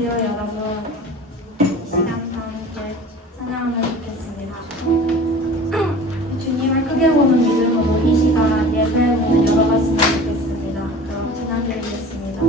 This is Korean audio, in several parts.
안녕하세요, 여러분. 이 시간 다 함께 찬양하면 좋겠습니다. 주님을 크게 보는 믿음으로 이 시간 예배의 문을 열어봤으면 좋겠습니다. 그럼 찬양드리겠습니다.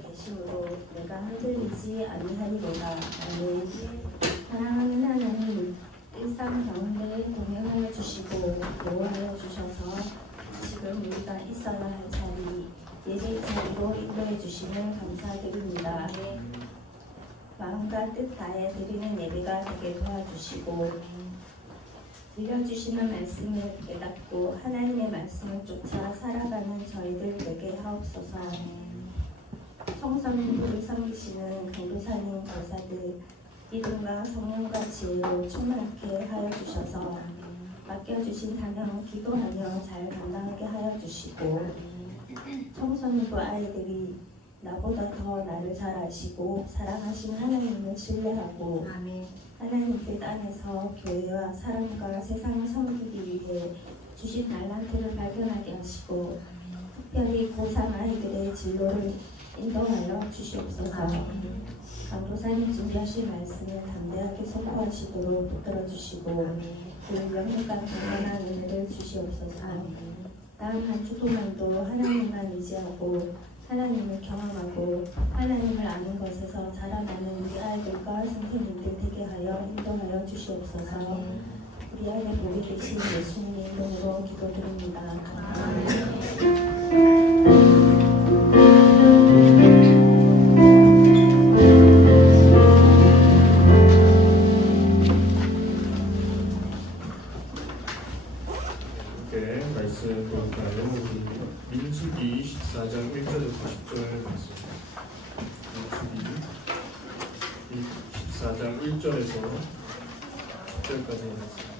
가운데 계심으로 내가 흔들리지 아니하리로다. 아멘. 사랑하는 하나님, 일상 가운데 공연하여 주시고 보호하여 주셔서 지금 우리가 있어야 할 자리, 예배 자리로 인도해 주시면 감사드립니다. 마음과 뜻 다해 드리는 예배가 되게 도와주시고 들려주시는 말씀을 깨닫고 하나님의 말씀을 쫓아 살아가는 저희들 되게 하옵소서. 청소년들을 섬기시는 강도사님 권사들 믿음과 성령과 지혜로 충만하게 하여 주셔서 맡겨주신 사명 기도하며 잘 감당하게 하여 주시고 청소년부 아이들이 나보다 더 나를 잘 아시고 사랑하신 하나님을 신뢰하고 하나님 뜻 안에서 교회와 사람과 세상을 섬기기 위해 주신 달란트를 발견하게 하시고 특별히 고3 아이들의 진로를 인도하여 주시옵소서. 강도사님 준비하신 말씀을 담대하게 선포하시도록 붙들어 주시고 그 영육간 강건한 은혜를 주시옵소서. 다음 한 주 동안도 하나님만 의지하고 하나님을 경험하고 하나님을 아는 것에서 자라나는 우리 아이들과 선생님들 되게 하여 인도하여 주시옵소서. 우리 안에 복이 되신 예수님의 이름으로 기도드립니다. 이렇게 말씀 볼까요? 우리 민수기 14장 1절에서 10절 말씀. 민수기 14장 1절에서 10절까지 말씀.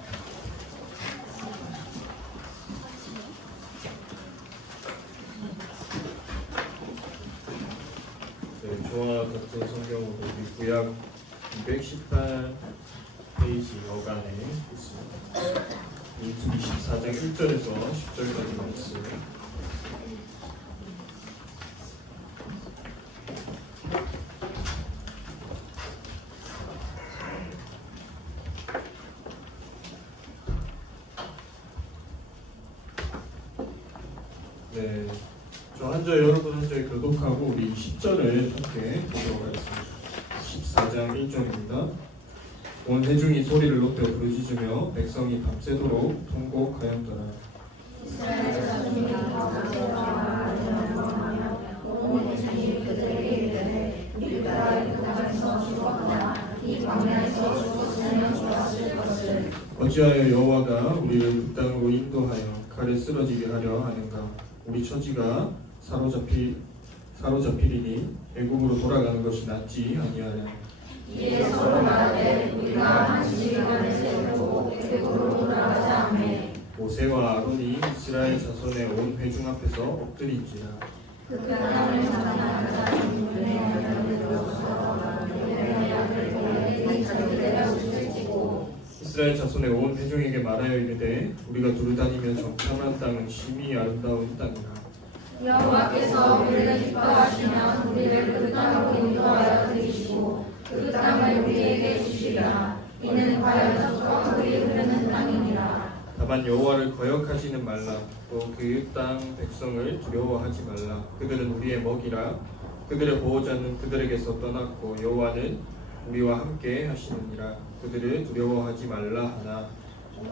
네, 저와 같은 성경으로 우리 구약 218페이지 여간에 있습니다. 민수기 14장 1절에서 10절까지 말씀. 네, 저 한 절 여러분 한 절 교독하고 우리 10절을 함께 보도록 하겠습니다. 14장 1절입니다. 온 회중이 소리를 높여 부르짖으며 백성이 밤새도록 통곡하였더라. 어찌하여 여호와가 우리를 그 땅으로 인도하여 칼에 쓰러지게 하려 하는가? 우리 처지가 사로잡히리니 애국으로 돌아가는 것이 낫지 아니하랴. 이에 서로 말하되 우리가 한 시간을 세우고 애국으로 돌아가자 하매 모세와 아론이 이스라엘 자손의 온 회중 앞에서 엎드린지라. 그 땅을 장악하자 주님의 명령을 들었어 내 아들 보내 자기들의 옷을 찢고 이스라엘 자손의 온 회중에게 말하여 이르되 우리가 두루다니며 정탐한 땅은 심히 아름다운 땅이라. 여호와께서 우리를 기뻐하시면 우리를 그 땅으로 인도하여 드리시고 그 땅을 우리에게 주시리라. 이는 과연 젖과 꿀이 흐르는 땅이니라. 다만 여호와를 거역하지는 말라. 또 그 땅 백성을 두려워하지 말라. 그들은 우리의 먹이라. 그들의 보호자는 그들에게서 떠났고 여호와는 우리와 함께 하시느니라. 그들을 두려워하지 말라 하나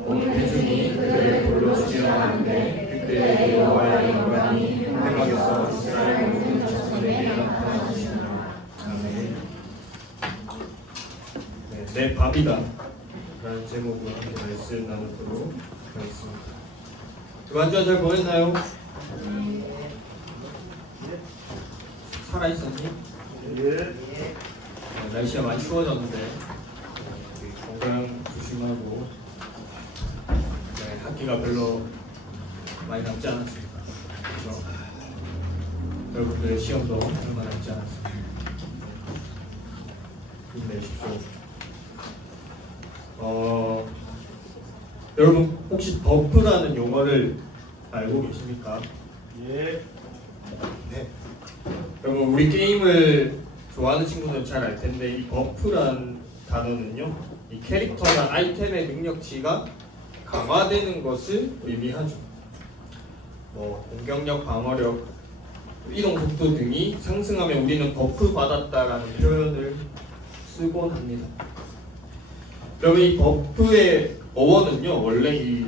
온 회중이 그들을 불러주려 하는데 그때 여호와의 영광이 회막에서 이스라엘 모든 자손에게 나타나시니라. 아멘. 네, 내 밥이다 라는 제목으로 함께 말씀 나누도록 하겠습니다. 두 한 주간 잘 보냈나요? 살아있었니? 날씨가 많이 추워졌는데 건강 조심하고 학기가 별로 많이 남지 않았습니다. 그렇죠? 여러분들의 시험도 얼마 남지 않았습니다. 힘내십시오. 여러분 혹시 버프라는 용어를 알고 계십니까? 예. 네. 여러분 우리 게임을 좋아하는 친구들은 잘 알 텐데 이 버프란 단어는요, 이 캐릭터나 아이템의 능력치가 강화되는 것을 의미하죠. 뭐 공격력, 방어력, 이동 속도 등이 상승하면 우리는 버프 받았다라는 표현을 쓰곤 합니다. 그러면 이 버프의 어원은요, 원래 이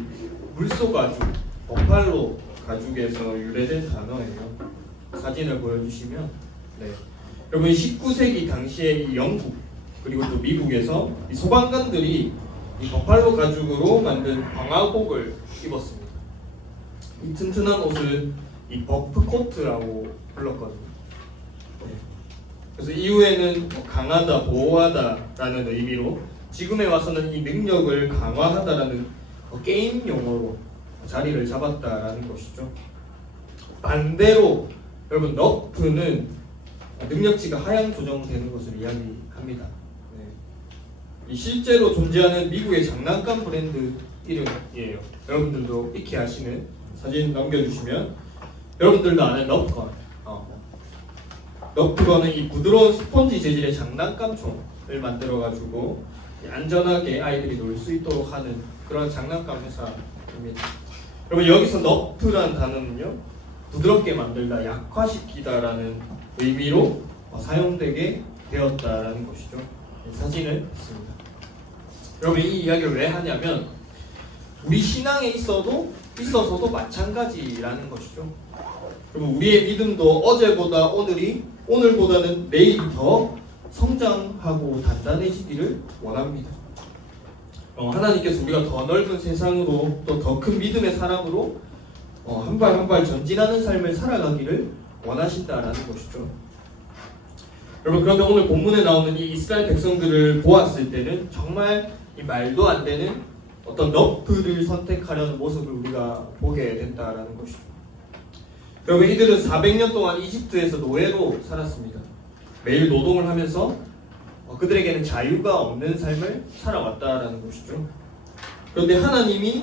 물소 가죽, 버팔로 가죽에서 유래된 단어예요. 사진을 보여주시면, 네. 여러분 19세기 당시에 이 영국 그리고 또 미국에서 이 소방관들이 이 버팔로 가죽으로 만든 방화복을 입었습니다. 이 튼튼한 옷을 이 버프 코트라고 불렀거든요. 네. 그래서 이후에는 강하다, 보호하다라는 의미로 지금에 와서는 이 능력을 강화하다라는 게임 용어로 자리를 잡았다라는 것이죠. 반대로 여러분 너프는 능력치가 하향 조정되는 것을 이야기합니다. 네. 이 실제로 존재하는 미국의 장난감 브랜드 이름이에요. 여러분들도 익히 아시는 사진 넘겨주시면 여러분들도 아는 너프건. 너프건은 이 부드러운 스펀지 재질의 장난감 총을 만들어가지고 안전하게 아이들이 놀 수 있도록 하는 그런 장난감 회사입니다. 여러분 여기서 너프란 단어는요, 부드럽게 만들다, 약화시키다라는 의미로 사용되게 되었다라는 것이죠. 사진을 했습니다. 여러분 이 이야기를 왜 하냐면 우리 신앙에 있어서도 마찬가지라는 것이죠. 그리고 우리의 믿음도 어제보다 오늘보다는 내일이 더 성장하고 단단해지기를 원합니다. 하나님께서 우리가 더 넓은 세상으로 또 더 큰 믿음의 사람으로 한 발 한 발 전진하는 삶을 살아가기를 원하신다라는 것이죠. 여러분 그런데 오늘 본문에 나오는 이 이스라엘 백성들을 보았을 때는 정말 이 말도 안 되는 어떤 너프를 선택하려는 모습을 우리가 보게 된다라는 것이죠. 여러분 이들은 400년 동안 이집트에서 노예로 살았습니다. 매일 노동을 하면서 그들에게는 자유가 없는 삶을 살아왔다라는 것이죠. 그런데 하나님이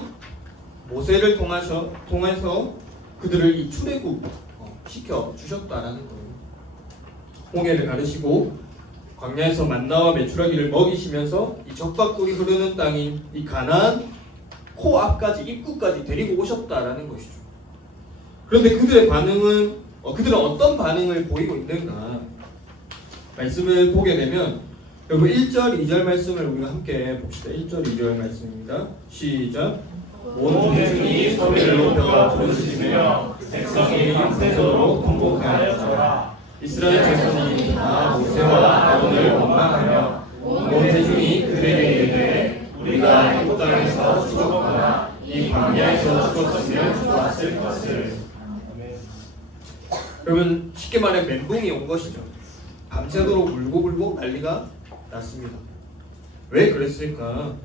모세를 통해서 그들을 이 출애굽 시켜 주셨다라는 거예요. 홍해를 가르시고 광야에서 만나와 메추라기를 먹이시면서 이 젖과 꿀이 흐르는 땅인 이 가나안 코앞까지 입구까지 데리고 오셨다라는 것이죠. 그런데 그들의 반응은 그들은 어떤 반응을 보이고 있는가? 말씀을 보게 되면 여러분 1절, 2절 말씀을 우리가 함께 봅시다. 1절, 2절 말씀입니다. 시작. 온 대중이 소리를 높여 부르짖으며 백성이 밤새도록 통곡하였더라. 이스라엘 백성이 다 모세와 아론을 원망하며 온 대중이 그들에게 이르되 우리가 애굽 땅에서 죽었거나 이 광야에서 죽었으면 좋았을 것을. 그러면 쉽게 말해 멘붕이 온 것이죠. 밤새도록 울고 난리가 났습니다. 왜 그랬을까?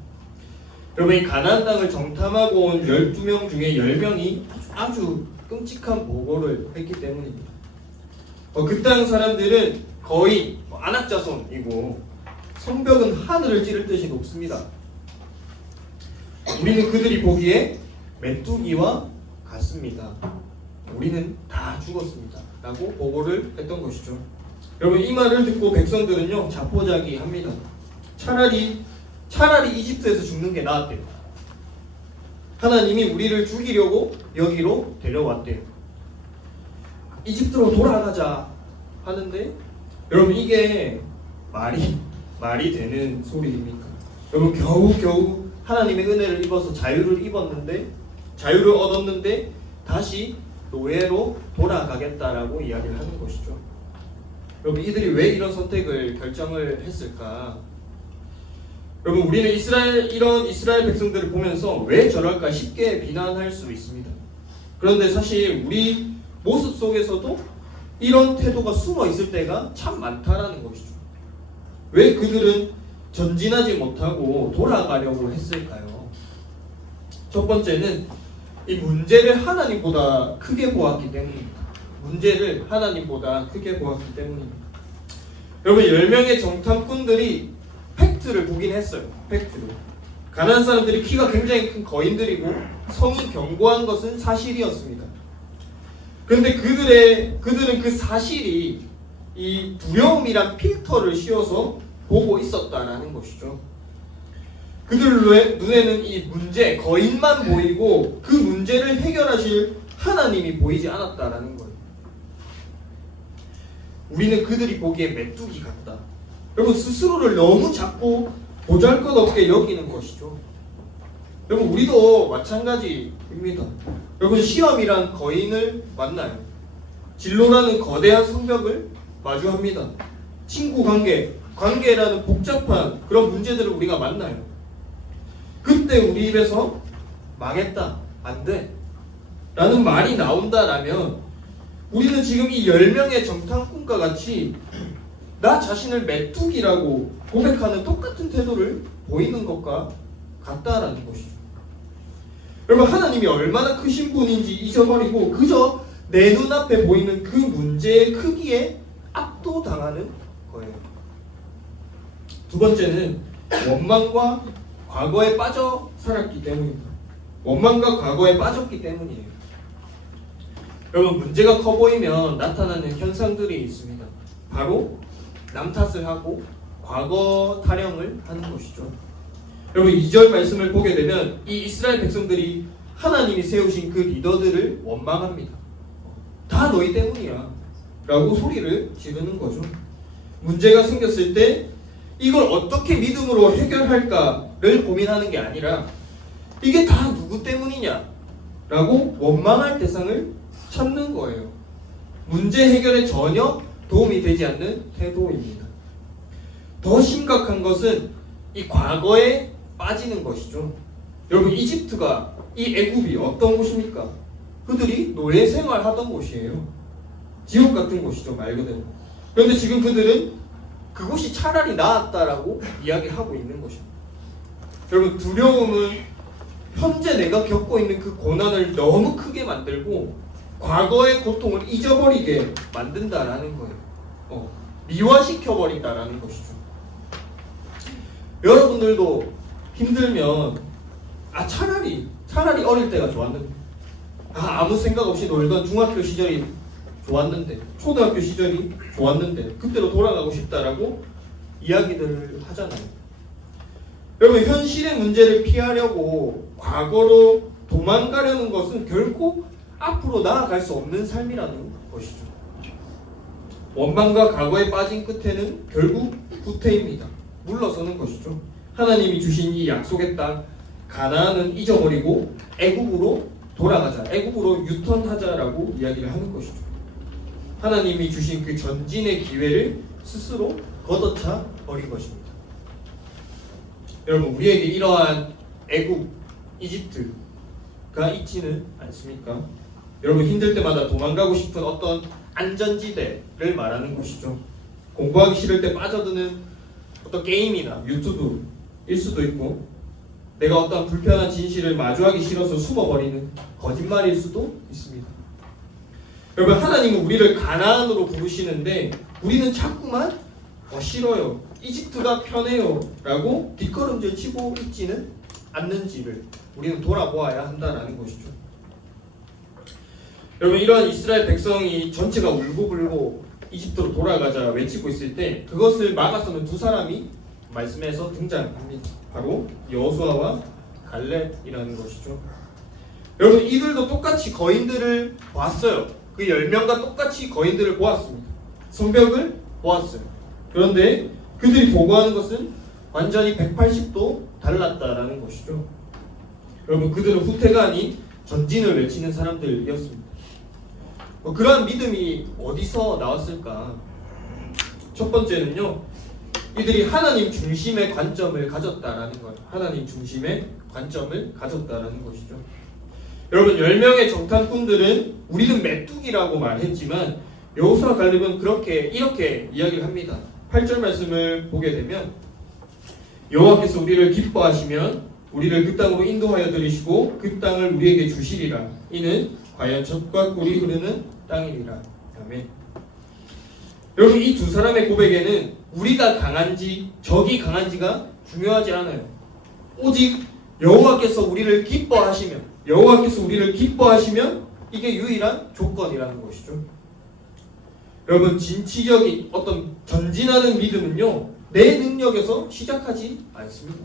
여러분 이 가나안 땅을 정탐하고 온 12명 중에 10명이 아주 끔찍한 보고를 했기 때문입니다. 그 땅 사람들은 거의 안악자손이고 성벽은 하늘을 찌를 듯이 높습니다. 우리는 그들이 보기에 메뚜기와 같습니다. 우리는 다 죽었습니다. 라고 보고를 했던 것이죠. 여러분 이 말을 듣고 백성들은요 자포자기합니다. 차라리 이집트에서 죽는 게 나았대요. 하나님이 우리를 죽이려고 여기로 데려왔대요. 이집트로 돌아가자 하는데 여러분 이게 말이 되는 소리입니까? 여러분 겨우 하나님의 은혜를 입어서 자유를 얻었는데 다시 노예로 돌아가겠다라고 이야기를 하는 것이죠. 여러분 이들이 왜 이런 선택을 결정을 했을까? 여러분 우리는 이런 이스라엘 백성들을 보면서 왜 저럴까 쉽게 비난할 수 있습니다. 그런데 사실 우리 모습 속에서도 이런 태도가 숨어 있을 때가 참 많다라는 것이죠. 왜 그들은 전진하지 못하고 돌아가려고 했을까요? 첫 번째는 이 문제를 하나님보다 크게 보았기 때문입니다. 여러분 10명의 정탐꾼들이 팩트를 보긴 했어요. 팩트를. 가나안 사람들이 키가 굉장히 큰 거인들이고 성이 견고한 것은 사실이었습니다. 그런데 그들은 그 사실이 이 두려움이란 필터를 씌워서 보고 있었다라는 것이죠. 그들 눈에는 이 문제, 거인만 보이고 그 문제를 해결하실 하나님이 보이지 않았다라는 거예요. 우리는 그들이 보기에 메뚜기 같다. 여러분 스스로를 너무 작고 보잘것없게 여기는 것이죠. 여러분 우리도 마찬가지입니다. 여러분 시험이란 거인을 만나요. 진로라는 거대한 성벽을 마주합니다. 친구 관계라는 복잡한 그런 문제들을 우리가 만나요. 그때 우리 입에서 망했다, 안 돼 라는 말이 나온다라면 우리는 지금 이 10명의 정탐꾼과 같이 나 자신을 메뚜기라고 고백하는 똑같은 태도를 보이는 것과 같다라는 것이죠. 여러분 하나님이 얼마나 크신 분인지 잊어버리고 그저 내 눈앞에 보이는 그 문제의 크기에 압도당하는 거예요. 두 번째는 원망과 과거에 빠져 살았기 때문입니다. 원망과 과거에 빠졌기 때문이에요. 여러분 문제가 커 보이면 나타나는 현상들이 있습니다. 바로 남 탓을 하고 과거 타령을 하는 것이죠. 여러분 2절 말씀을 보게 되면 이 이스라엘 백성들이 하나님이 세우신 그 리더들을 원망합니다. 다 너희 때문이야 라고 소리를 지르는 거죠. 문제가 생겼을 때 이걸 어떻게 믿음으로 해결할까를 고민하는 게 아니라 이게 다 누구 때문이냐 라고 원망할 대상을 찾는 거예요. 문제 해결에 전혀 도움이 되지 않는 태도입니다. 더 심각한 것은 이 과거에 빠지는 것이죠. 여러분 이집트가 이 애굽이 어떤 곳입니까? 그들이 노예 생활하던 곳이에요. 지옥 같은 곳이죠, 말 그대로. 그런데 지금 그들은 그곳이 차라리 나았다라고 이야기하고 있는 것입니다. 여러분 두려움은 현재 내가 겪고 있는 그 고난을 너무 크게 만들고 과거의 고통을 잊어버리게 만든다라는 거예요. 미화시켜버린다라는 것이죠. 여러분들도 힘들면 차라리 어릴 때가 좋았는데 아무 생각 없이 놀던 중학교 시절이 좋았는데 초등학교 시절이 좋았는데 그때로 돌아가고 싶다라고 이야기들을 하잖아요. 여러분 현실의 문제를 피하려고 과거로 도망가려는 것은 결코 앞으로 나아갈 수 없는 삶이라는 것이죠. 원망과 과거에 빠진 끝에는 결국 후퇴입니다. 물러서는 것이죠. 하나님이 주신 이 약속의 땅 가나안은 잊어버리고 애굽으로 돌아가자, 애굽으로 유턴하자라고 이야기를 하는 것이죠. 하나님이 주신 그 전진의 기회를 스스로 걷어차 버린 것입니다. 여러분 우리에게 이러한 애굽, 이집트가 있지는 않습니까? 여러분 힘들 때마다 도망가고 싶은 어떤 안전지대를 말하는 것이죠. 공부하기 싫을 때 빠져드는 어떤 게임이나 유튜브일 수도 있고 내가 어떤 불편한 진실을 마주하기 싫어서 숨어버리는 거짓말일 수도 있습니다. 여러분 하나님은 우리를 가나안으로 부르시는데 우리는 자꾸만 싫어요, 이집트가 편해요 라고 뒷걸음질 치고 있지는 않는지를 우리는 돌아보아야 한다는 것이죠. 여러분 이러한 이스라엘 백성이 전체가 울고불고 이집트로 돌아가자 외치고 있을 때 그것을 막아서는 두 사람이 말씀에서 등장합니다. 바로 여호수아와 갈렙이라는 것이죠. 여러분 이들도 똑같이 거인들을 봤어요. 그 10명과 똑같이 거인들을 보았습니다. 성벽을 보았어요. 그런데 그들이 보고하는 것은 완전히 180도 달랐다라는 것이죠. 여러분 그들은 후퇴가 아닌 전진을 외치는 사람들이었습니다. 그러한 믿음이 어디서 나왔을까? 첫 번째는요, 이들이 하나님 중심의 관점을 가졌다라는 거예요. 하나님 중심의 관점을 가졌다라는 것이죠. 여러분 10명의 정탐꾼들은 우리는 메뚜기라고 말했지만 여호수아 갈렙은 이렇게 이야기를 합니다. 8절 말씀을 보게 되면 여호와께서 우리를 기뻐하시면 우리를 그 땅으로 인도하여 들이시고 그 땅을 우리에게 주시리라. 이는 과연 젖과 꿀이 흐르는 땅이니라. 아멘. 여러분 이 두 사람의 고백에는 우리가 강한지 적이 강한지가 중요하지 않아요. 오직 여호와께서 우리를 기뻐하시면 이게 유일한 조건이라는 것이죠. 여러분 진취적인 어떤 전진하는 믿음은요 내 능력에서 시작하지 않습니다.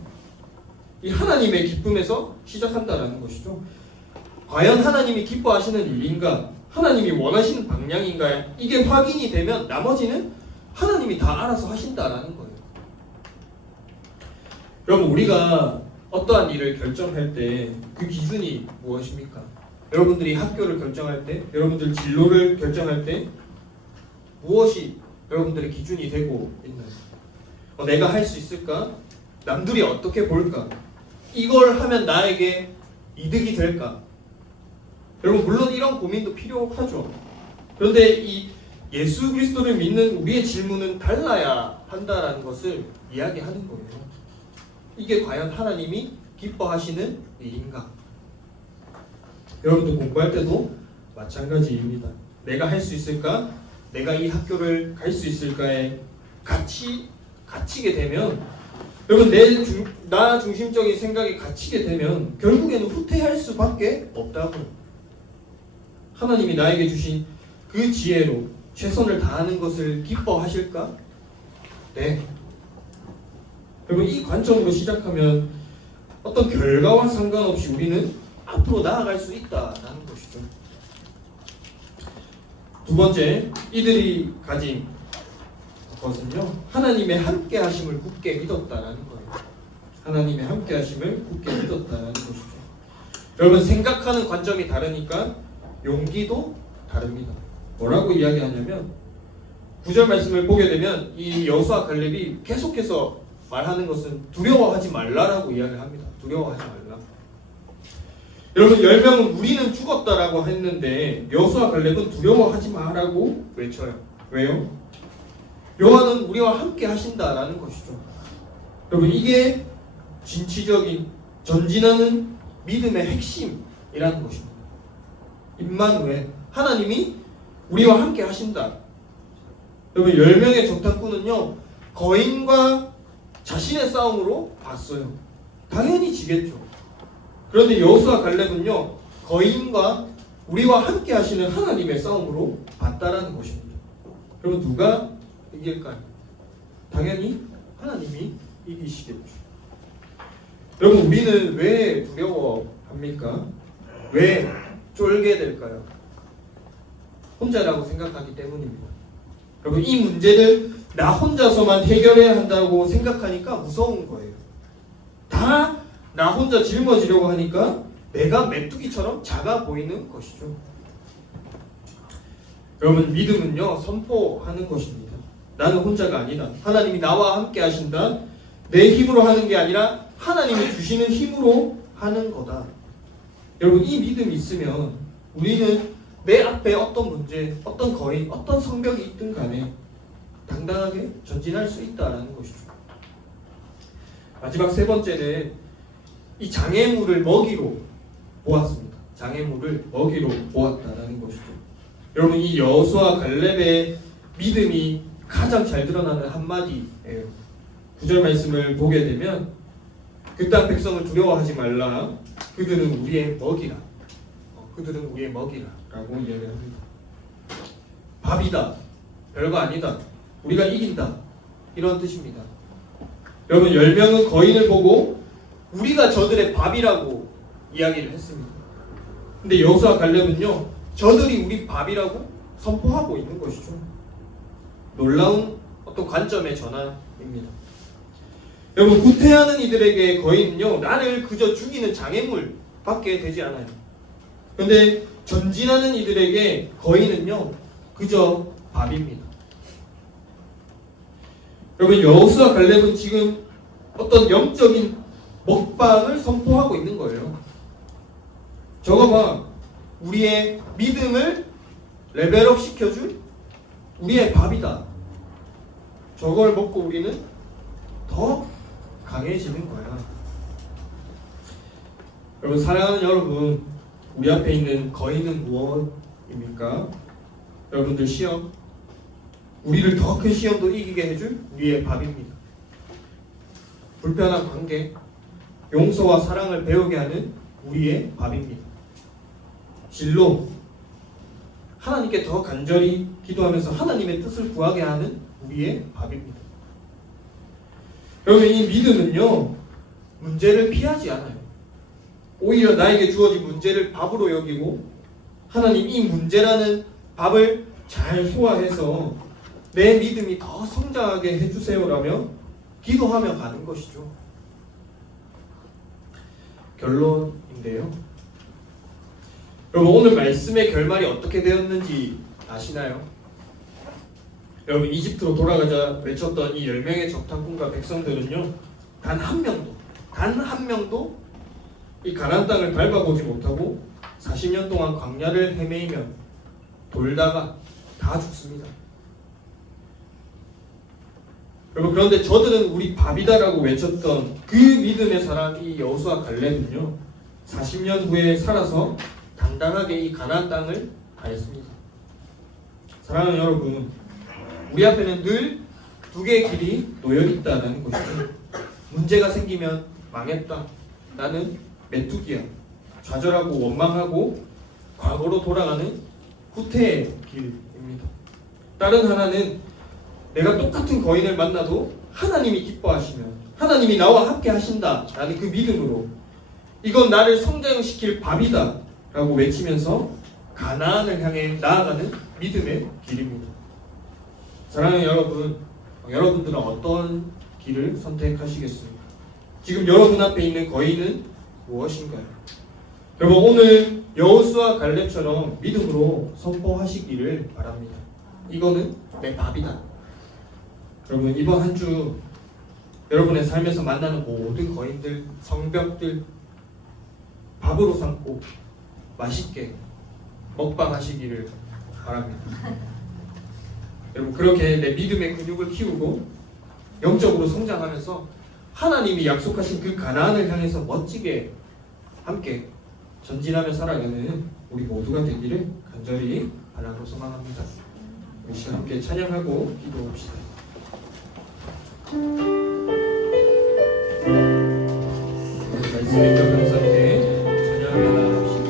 이 하나님의 기쁨에서 시작한다라는 것이죠. 과연 하나님이 기뻐하시는 일인가? 하나님이 원하시는 방향인가요? 이게 확인이 되면 나머지는 하나님이 다 알아서 하신다라는 거예요. 여러분, 우리가 어떠한 일을 결정할 때 그 기준이 무엇입니까? 여러분들이 학교를 결정할 때, 여러분들 진로를 결정할 때 무엇이 여러분들의 기준이 되고 있나요? 내가 할 수 있을까? 남들이 어떻게 볼까? 이걸 하면 나에게 이득이 될까? 여러분, 물론 이런 고민도 필요하죠. 그런데 이 예수 그리스도를 믿는 우리의 질문은 달라야 한다라는 것을 이야기하는 거예요. 이게 과연 하나님이 기뻐하시는 일인가? 여러분들 공부할 때도 마찬가지입니다. 내가 할 수 있을까? 내가 이 학교를 갈 수 있을까에 갇히게 되면, 여러분, 나 중심적인 생각이 갇히게 되면 결국에는 후퇴할 수밖에 없다고. 하나님이 나에게 주신 그 지혜로 최선을 다하는 것을 기뻐하실까? 네. 여러분, 이 관점으로 시작하면 어떤 결과와 상관없이 우리는 앞으로 나아갈 수 있다라는 것이죠. 두 번째, 이들이 가진 것은요, 하나님의 함께 하심을 굳게 믿었다라는 거예요. 하나님의 함께 하심을 굳게 믿었다라는 것이죠. 여러분, 생각하는 관점이 다르니까 용기도 다릅니다. 뭐라고 이야기하냐면 9절 말씀을 보게 되면 이 여호수아 갈렙이 계속해서 말하는 것은 두려워하지 말라라고 이야기를 합니다. 두려워하지 말라. 여러분, 10명은 우리는 죽었다라고 했는데 여호수아 갈렙은 두려워하지 마라고 외쳐요. 왜요? 여호와는 우리와 함께 하신다라는 것이죠. 여러분, 이게 진취적인 전진하는 믿음의 핵심이라는 것입니다. 임마누엘, 하나님이 우리와 함께 하신다. 여러분, 10명의 정탐꾼은요, 거인과 자신의 싸움으로 봤어요. 당연히 지겠죠. 그런데 여호수아 갈렙은요, 거인과 우리와 함께 하시는 하나님의 싸움으로 봤다라는 것입니다. 여러분, 누가 이길까요? 당연히 하나님이 이기시겠죠. 여러분, 우리는 왜 두려워합니까? 왜 쫄게 될까요? 혼자라고 생각하기 때문입니다. 여러분, 이 문제를 나 혼자서만 해결해야 한다고 생각하니까 무서운 거예요. 다 나 혼자 짊어지려고 하니까 내가 메뚜기처럼 작아 보이는 것이죠. 여러분, 믿음은요, 선포하는 것입니다. 나는 혼자가 아니다. 하나님이 나와 함께 하신다. 내 힘으로 하는 게 아니라 하나님이 주시는 힘으로 하는 거다. 여러분, 이 믿음이 있으면 우리는 내 앞에 어떤 문제, 어떤 거인, 어떤 성벽이 있든 간에 당당하게 전진할 수 있다라는 것이죠. 마지막 세 번째는 이 장애물을 먹이로 보았습니다. 장애물을 먹이로 보았다라는 것이죠. 여러분, 이 여호수아 갈렙의 믿음이 가장 잘 드러나는 한마디예요. 9절 말씀을 보게 되면 그 땅 백성을 두려워하지 말라. 그들은 우리의 먹이라. 그들은 우리의 먹이라 라고 이야기를 합니다. 밥이다. 별거 아니다. 우리가 이긴다. 이런 뜻입니다. 여러분, 10명은 거인을 보고 우리가 저들의 밥이라고 이야기를 했습니다. 근데 여호수아 갈렙은요, 저들이 우리 밥이라고 선포하고 있는 것이죠. 놀라운 어떤 관점의 전환입니다. 여러분, 구태하는 이들에게 거인은요, 나를 그저 죽이는 장애물 밖에 되지 않아요. 그런데 전진하는 이들에게 거인은요, 그저 밥입니다. 여러분, 여호수아 갈렙은 지금 어떤 영적인 먹방을 선포하고 있는 거예요. 저거 봐, 우리의 믿음을 레벨업 시켜줄 우리의 밥이다. 저걸 먹고 우리는 더 강해지는 거야. 여러분, 사랑하는 여러분, 우리 앞에 있는 거인은 무엇입니까? 여러분들 시험, 우리를 더 큰 시험도 이기게 해줄 우리의 밥입니다. 불편한 관계, 용서와 사랑을 배우게 하는 우리의 밥입니다. 진로, 하나님께 더 간절히 기도하면서 하나님의 뜻을 구하게 하는 우리의 밥입니다. 여러분, 이 믿음은요, 문제를 피하지 않아요. 오히려 나에게 주어진 문제를 밥으로 여기고 하나님 이 문제라는 밥을 잘 소화해서 내 믿음이 더 성장하게 해주세요라며 기도하며 가는 것이죠. 결론인데요. 여러분 오늘 말씀의 결말이 어떻게 되었는지 아시나요? 여러분 이집트로 돌아가자 외쳤던 이 10명의 정탐꾼과 백성들은요 단 한 명도 이 가나안 땅을 밟아보지 못하고 40년 동안 광야를 헤매이며 돌다가 다 죽습니다. 여러분 그런데 저들은 우리 밥이다라고 외쳤던 그 믿음의 사람 이 여호수아 갈렙은요 40년 후에 살아서 당당하게 이 가나안 땅을 가했습니다. 사랑하는 여러분, 우리 앞에는 늘 두 개의 길이 놓여 있다는 것이죠. 문제가 생기면 망했다. 나는 메뚜기야. 좌절하고 원망하고 과거로 돌아가는 후퇴의 길입니다. 다른 하나는 내가 똑같은 거인을 만나도 하나님이 기뻐하시면 하나님이 나와 함께 하신다라는 그 믿음으로 이건 나를 성장시킬 밥이다 라고 외치면서 가나안을 향해 나아가는 믿음의 길입니다. 사랑하는 여러분, 여러분들은 어떤 길을 선택하시겠습니까? 지금 여러분 앞에 있는 거인은 무엇인가요? 여러분 오늘 여호수아 갈렙처럼 믿음으로 선포하시기를 바랍니다. 이거는 내 밥이다. 여러분 이번 한 주 여러분의 삶에서 만나는 모든 거인들, 성벽들 밥으로 삼고 맛있게 먹방하시기를 바랍니다. 여러분 그렇게 내 믿음의 근육을 키우고 영적으로 성장하면서 하나님이 약속하신 그 가나안을 향해서 멋지게 함께 전진하며 살아가는 우리 모두가 되기를 간절히 바라고 소망합니다. 우리 시간 함께 찬양하고 기도합시다. 말씀의 감사께 찬양하라 합시다.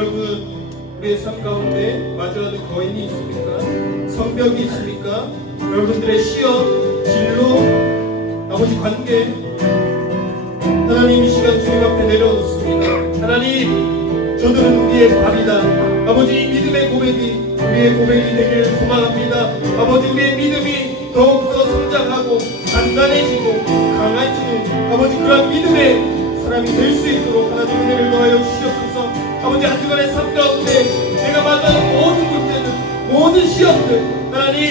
여러분, 우리의 삶 가운데 마주하는 거인이 있습니까? 성벽이 있습니까? 여러분들의 시험, 진로, 아버지 관계, 하나님 이 시간 주님 앞에 내려놓습니다. 하나님, 저들은 우리의 밥이다. 아버지, 이 믿음의 고백이 우리의 고백이 되길 소망합니다. 아버지, 우리의 믿음이 더욱더 성장하고 단단해지고 강해지는 아버지 그런 믿음의 사람이 될 수 있도록 하나님 은혜를 더하여 주시옵소서. 아버지, 한 주간의 삶 가운데 내가 맞아하는 모든 문제는, 모든 시험들, 하나님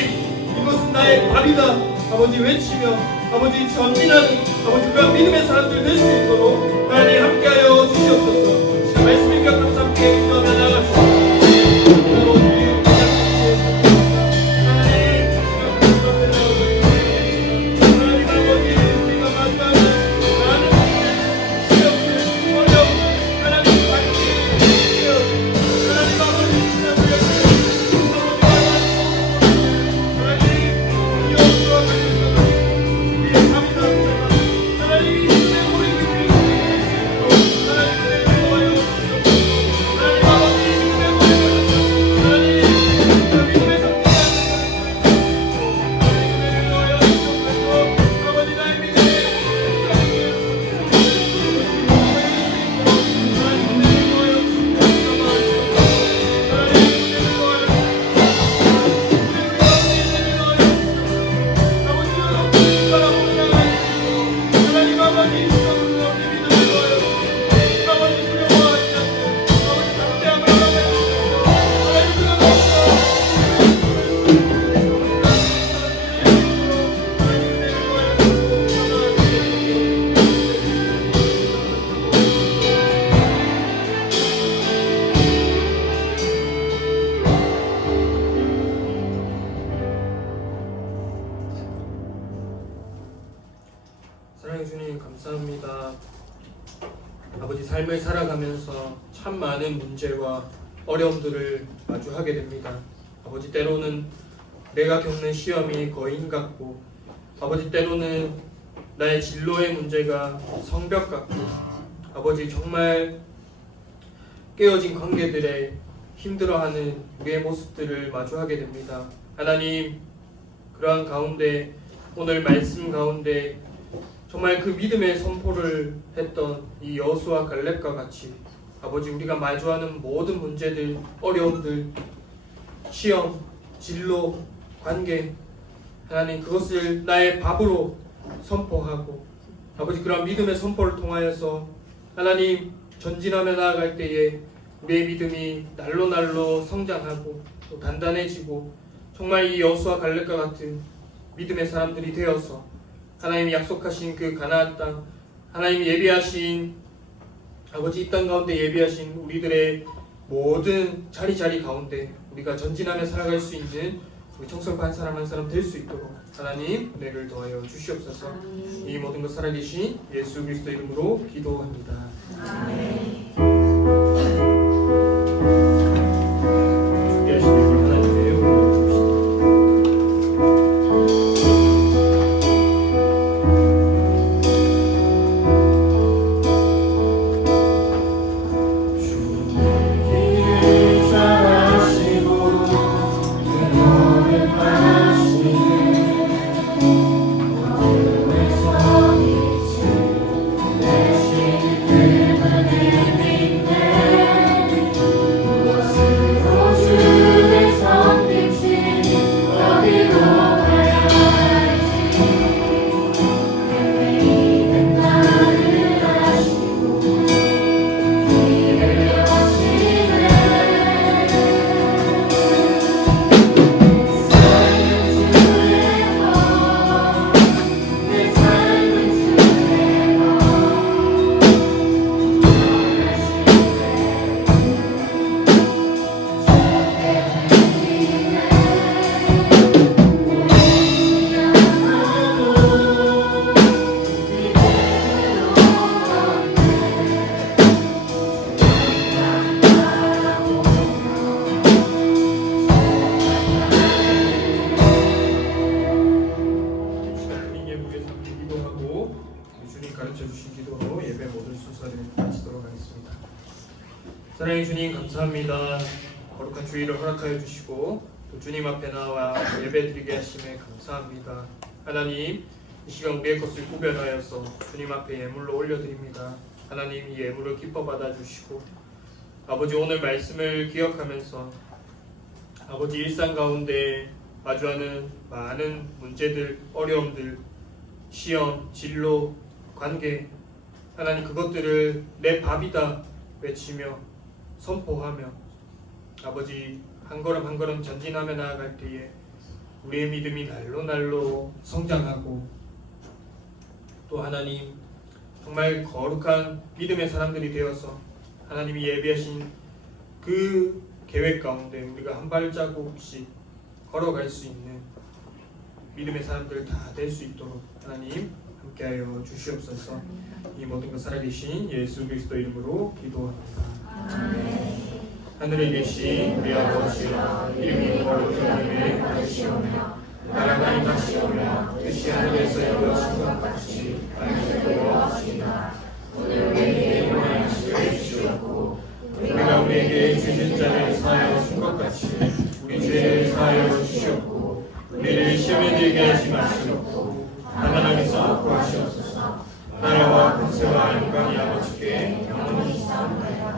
이것은 나의 밥이다 아버지 외치며 아버지 전진하는 아버지 그런 믿음의 사람들 될 수 있도록 하나님 함께하여 주시옵소서. 자, 말씀 기억하면서 함께 기도하며 나아갑시다. 사랑해 주님 감사합니다. 아버지, 삶을 살아가면서 참 많은 문제와 어려움들을 마주하게 됩니다. 아버지, 때로는 내가 겪는 시험이 거인 같고, 아버지 때로는 나의 진로의 문제가 성벽 같고, 아버지 정말 깨어진 관계들에 힘들어하는 우리의 모습들을 마주하게 됩니다. 하나님, 그러한 가운데 오늘 말씀 가운데 정말 그 믿음의 선포를 했던 이 여호수아 갈렙과 같이 아버지 우리가 마주하는 모든 문제들, 어려움들, 시험, 진로, 관계, 하나님 그것을 나의 밥으로 선포하고 아버지 그런 믿음의 선포를 통하여서 하나님 전진하며 나아갈 때에 우리의 믿음이 날로 성장하고 또 단단해지고 정말 이 여호수아 갈렙과 같은 믿음의 사람들이 되어서 하나님이 약속하신 그 가나안 땅, 하나님이 예비하신 아버지 이 땅 가운데 예비하신 우리들의 모든 자리 가운데 우리가 전진하며 살아갈 수 있는 우리 청성파 한 사람 한 사람 될 수 있도록 하나님 은혜를 더하여 주시옵소서. 이 모든 것 살아계신 예수 그리스도 이름으로 기도합니다. 아멘. 준비하신 예물 하나님께 올려주십시오. 내 감사합니다. 거룩한 주일을 허락하여 주시고 또 주님 앞에 나와 예배드리게 하심에 감사합니다. 하나님, 이 시간 우리의 것을 구별하여서 주님 앞에 예물로 올려드립니다. 하나님, 이 예물을 기뻐 받아주시고 아버지, 오늘 말씀을 기억하면서 아버지, 일상 가운데 마주하는 많은 문제들, 어려움들, 시험, 진로, 관계, 하나님, 그것들을 내 밥이다 외치며 선포하며 아버지, 한 걸음 한 걸음 전진하며 나아갈 때에 우리의 믿음이 날로 날로 성장하고 또 하나님, 정말 거룩한 믿음의 사람들이 되어서 하나님이 예비하신 그 계획 가운데 우리가 한 발자국씩 걸어갈 수 있는 믿음의 사람들 다 될 수 있도록 하나님 함께하여 주시옵소서. 이 모든 것 살아계신 예수 그리스도 이름으로 기도합니다. 하늘에 계신 우리 아버지여, 이름이 거룩히 여김을 받으시오며 나라가 임하시오며 뜻이 하늘에서 이루어진 것 같이 땅에서도 이루어지이다. 오늘 우리에게 일용할 양식을 주시옵고 우리가 우리에게 주신 자를 사하여 준 것 같이 우리 죄를 사하여 주시옵고 우리를 시험에 들게 하지 마시옵고 하나님께서 구하시옵소서. 나라와 권세와 영광이 아버지께 영원히 있사옵나이다.